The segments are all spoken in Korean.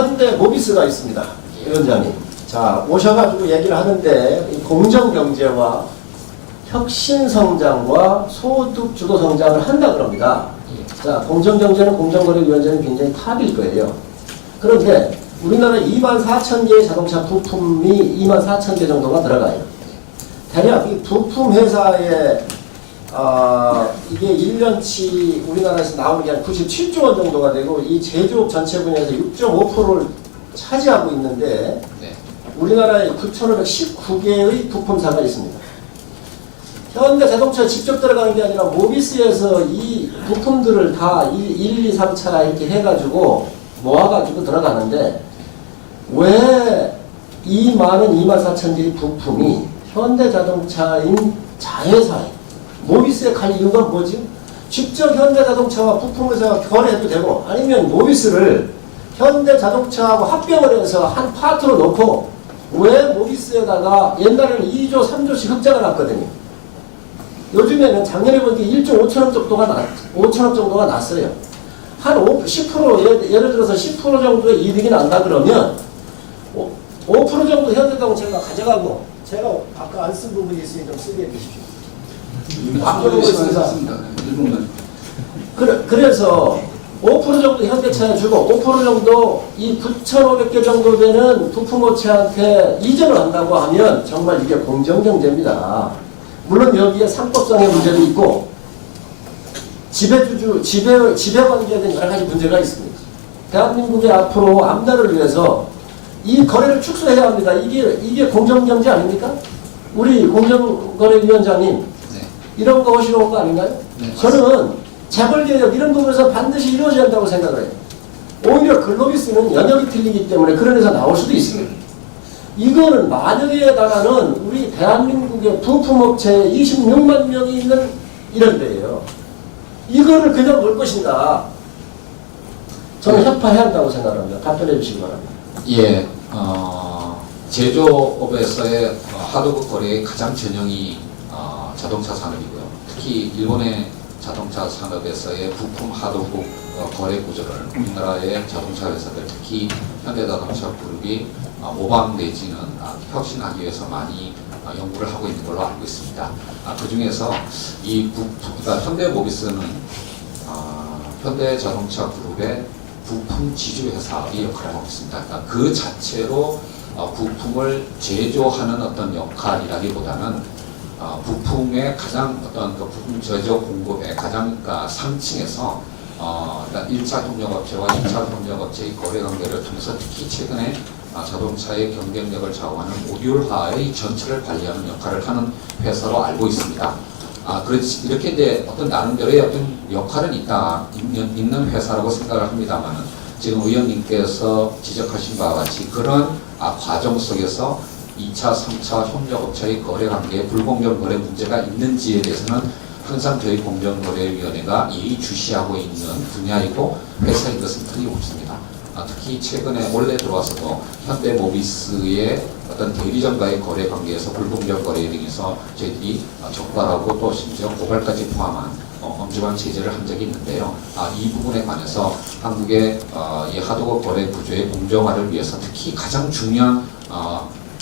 현대 모비스가 있습니다. 위원장님. 자, 오셔가지고 얘기를 하는데 공정경제와 혁신성장과 소득주도 성장을 한다 그럽니다. 자, 공정경제는 공정거래위원장이 굉장히 탑일 거예요. 그런데 우리나라 24,000개의 자동차 부품이 24,000개 정도가 들어가요. 대략 이 부품 회사에 이게 1년치 우리나라에서 나오는 게 한 97조 원 정도가 되고 이 제조업 전체 분야에서 6.5%를 차지하고 있는데 우리나라에 9,519개의 부품사가 있습니다. 현대자동차에 직접 들어가는 게 아니라 모비스에서 이 부품들을 다 1, 2, 3차 이렇게 해가지고 모아가지고 들어가는데 왜 이 많은 24,000개의 부품이 현대자동차인 자회사에 모비스에 갈 이유가 뭐지? 직접 현대자동차와 부품회사가 결해도 되고 아니면 모비스를 현대자동차하고 합병을 해서 한 파트로 놓고 왜 모비스에다가 옛날에는 2조, 3조씩 흑자가 났거든요. 요즘에는 작년에 보니까 1조 5천억 정도가 났어요. 한 10% 예를 들어서 10% 정도의 이득이 난다 그러면 5% 정도 현대자동차가 가져가고 제가 아까 안 쓴 부분이 있으니 좀 쓰게 해주십시오. 바꿔보고 있습니다. 그래서 5% 정도 현대차에 주고 5% 정도 이 9,500개 정도 되는 부품업체한테 이전을 한다고 하면 정말 이게 공정경제입니다. 물론 여기에 상법성의 문제도 있고 지배관계에 대한 여러 가지 문제가 있습니다. 대한민국의 앞으로 앞날을 위해서 이 거래를 축소해야 합니다. 이게 공정경제 아닙니까? 우리 공정거래위원장님 네. 이런 거 하시러 온 거 아닌가요? 네, 저는 재벌개혁 이런 부분에서 반드시 이루어져야 한다고 생각을 해요. 오히려 글로비스는 영역이 틀리기 때문에 그런 데서 나올 수도 있습니다. 이거는 만여개에 달하는 우리 대한민국의 부품업체 26만 명이 있는 이런 데예요. 이거를 그냥 놓을 것인가? 저는 협파해야 한다고 생각합니다. 답변해 주시기 바랍니다. 예, 제조업에서의 하도급 거래의 가장 전형이 자동차 산업이고요. 특히 일본의 자동차 산업에서의 부품 하도급 거래 구조를 우리나라의 자동차 회사들, 특히 현대자동차 그룹이 모방 내지는 혁신하기 위해서 많이 연구를 하고 있는 걸로 알고 있습니다. 그 중에서 그러니까 현대모비스는 현대자동차 그룹의 부품 지주회사의 역할을 하고 있습니다. 그러니까 그 자체로 부품을 제조하는 어떤 역할이라기보다는 부품의 가장 어떤 그 부품 제조 공급의 가장 상층에서 그러니까 1차 협력업체와 2차 협력업체의 거래 관계를 통해서 특히 최근에 자동차의 경쟁력을 좌우하는 모듈화의 전체를 관리하는 역할을 하는 회사로 알고 있습니다. 그렇지 이렇게 이제 어떤 나름대로의 어떤 역할은 있는 회사라고 생각을 합니다만은 지금 의원님께서 지적하신 바와 같이 그런 과정 속에서 2차, 3차 협력업체의 거래 관계에 불공정 거래 문제가 있는지에 대해서는 항상 저희 공정거래위원회가 예의주시하고 있는 분야이고 회사인 것은 틀림없습니다. 특히 최근에 원래 들어와서도 현대모비스의 어떤 대리점과의 거래 관계에서 불공정 거래 등에서 저희들이 적발하고 또 심지어 고발까지 포함한 엄중한 제재를 한 적이 있는데요. 이 부분에 관해서 한국의 이 하도급 거래 구조의 공정화를 위해서 특히 가장 중요한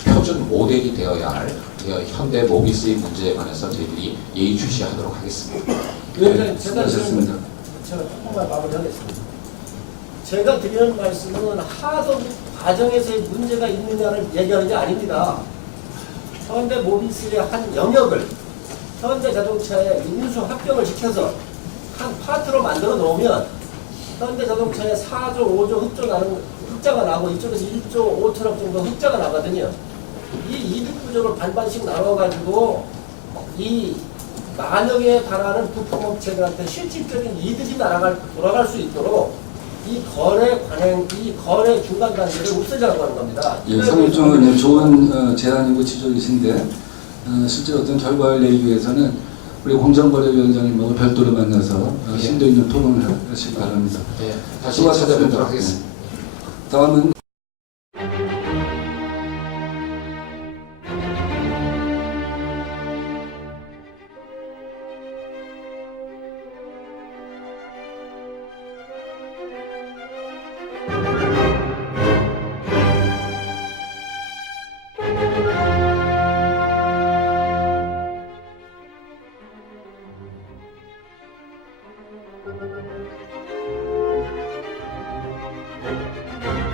표준 모델이 되어야 할 현대모비스의 문제에 관해서 저희들이 예의주시하도록 하겠습니다. 위원장님, 제가 조금만 마무리하겠습니다. 제가 드리는 말씀은 하도 과정에서의 문제가 있느냐를 얘기하는 게 아닙니다. 현대모비스의 한 영역을 현대자동차에 인수 합병을 시켜서 한 파트로 만들어 놓으면 현대자동차에 4조, 5조 흑자가 나고 이쪽에서 1조 5천억 정도 흑자가 나거든요. 이 이득 구조를 반반씩 나눠가지고 이 만여 개에 달하는 부품업체들한테 실질적인 이득이 돌아갈 수 있도록 이 거래 중간 단계를 없애자고 하는 겁니다. 예, 상임총은 좋은 제안이고 지적이신데 실제로 어떤 결과를 내기 위해서는 우리 공정거래위원장님하고 별도로 만나서 심도 있는 토론을 하시기 바랍니다. 예, 다시 찾아뵙도록 하겠습니다. 다음은 네.